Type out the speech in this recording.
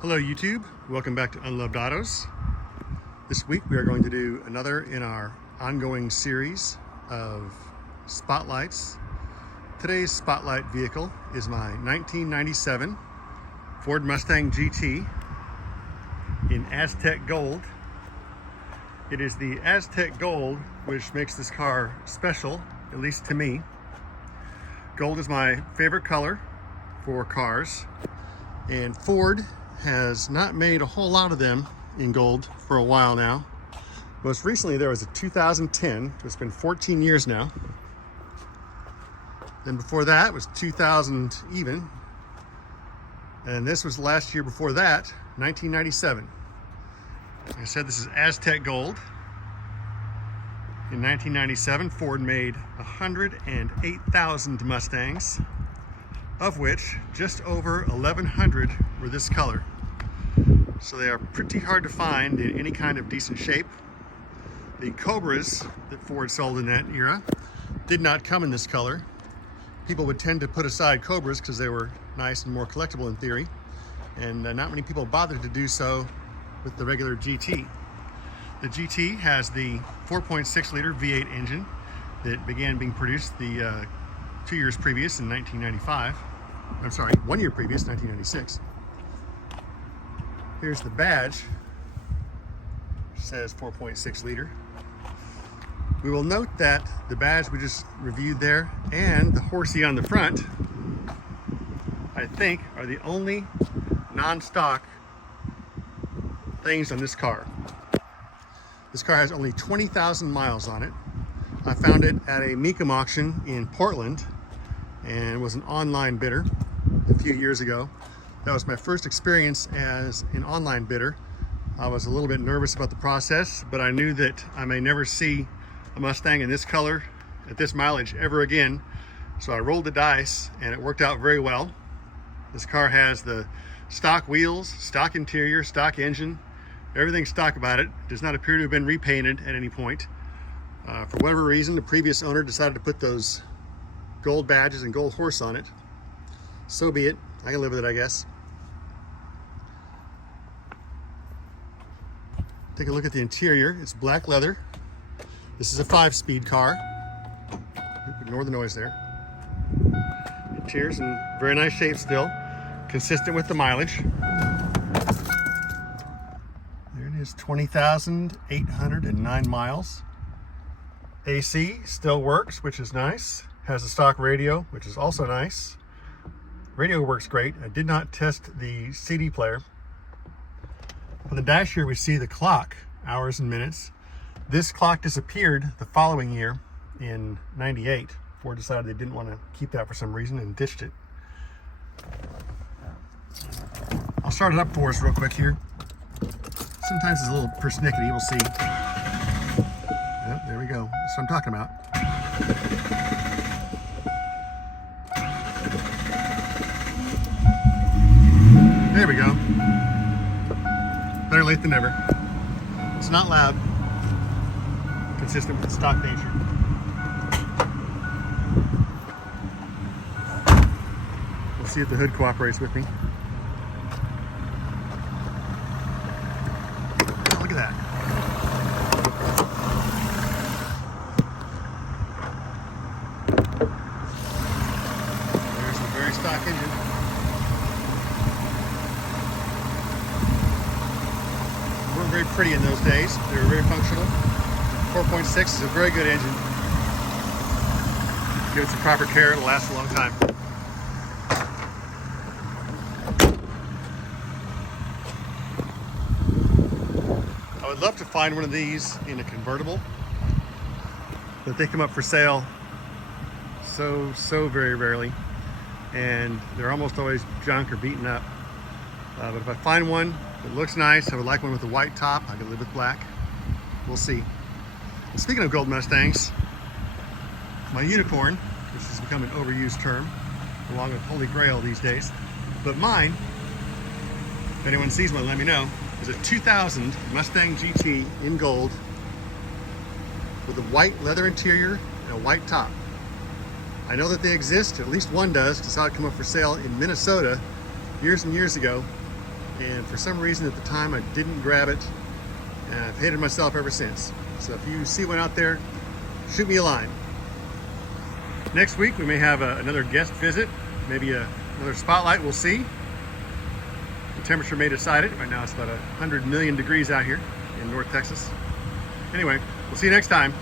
Hello YouTube, welcome back to Unloved Autos. This week we are going to do another in our ongoing series of spotlights. Today's spotlight vehicle is my 1997 Ford Mustang GT in Aztec Gold. It is the Aztec Gold which makes this car special, at least to me. Gold is my favorite color for cars, and Ford has not made a whole lot of them in gold for a while now. Most recently there was a 2010, it's been 14 years now. Then before that was 2000 even. And this was last year before that, 1997. Like I said, this is Aztec Gold. In 1997, Ford made 108,000 Mustangs, of which just over 1,100 were this color. So they are pretty hard to find in any kind of decent shape. The Cobras that Ford sold in that era did not come in this color. People would tend to put aside Cobras because they were nice and more collectible in theory, and not many people bothered to do so with the regular GT. The GT has the 4.6 liter V8 engine that began being produced the 2 years previous in 1995. I'm sorry, 1 year previous, 1996. Here's the badge. It says 4.6 liter. We will note that the badge we just reviewed there and the horsey on the front, I think, are the only non-stock things on this car. This car has only 20,000 miles on it. I found it at a Mecum auction in Portland and was an online bidder a few years ago. That was my first experience as an online bidder. I was a little bit nervous about the process, but I knew that I may never see a Mustang in this color at this mileage ever again. So I rolled the dice and it worked out very well. This car has the stock wheels, stock interior, stock engine, everything stock about it. It does not appear to have been repainted at any point. For whatever reason, the previous owner decided to put those gold badges and gold horse on it. So be it. I can live with it, I guess. Take a look at the interior. It's black leather. This is a 5-speed car. Ignore the noise there. Interior's in very nice shape still, consistent with the mileage. There it is, 20,809 miles. AC still works, which is nice. Has a stock radio, which is also nice. Radio works great. I did not test the CD player. On the dash here we see the clock, hours and minutes. This clock disappeared the following year in '98. Ford decided they didn't want to keep that for some reason and ditched it. I'll start it up for us real quick here. Sometimes it's a little persnickety, we'll see. Yep, there we go. That's what I'm talking about. There we go. Better late than never. It's not loud. Consistent with the stock nature. We'll see if the hood cooperates with me. Oh, look at that. There's the very stock engine. Weren't very pretty in those days. They were very functional. 4.6 is a very good engine. Give it some proper care, it'll last a long time. I would love to find one of these in a convertible, but they come up for sale so very rarely, and they're almost always junk or beaten up. But if I find one that looks nice, I would like one with a white top. I could live with black. We'll see. And speaking of gold Mustangs, my unicorn, which has become an overused term, along with Holy Grail these days, but mine, if anyone sees one, let me know, is a 2000 Mustang GT in gold with a white leather interior and a white top. I know that they exist, at least one does. I saw it come up for sale in Minnesota years and years ago, and for some reason at the time I didn't grab it, and I've hated myself ever since. So if you see one out there, shoot me a line. Next week we may have another guest visit, maybe another spotlight, we'll see. The temperature may decide it. Right now it's about 100 million degrees out here in North Texas. Anyway, we'll see you next time.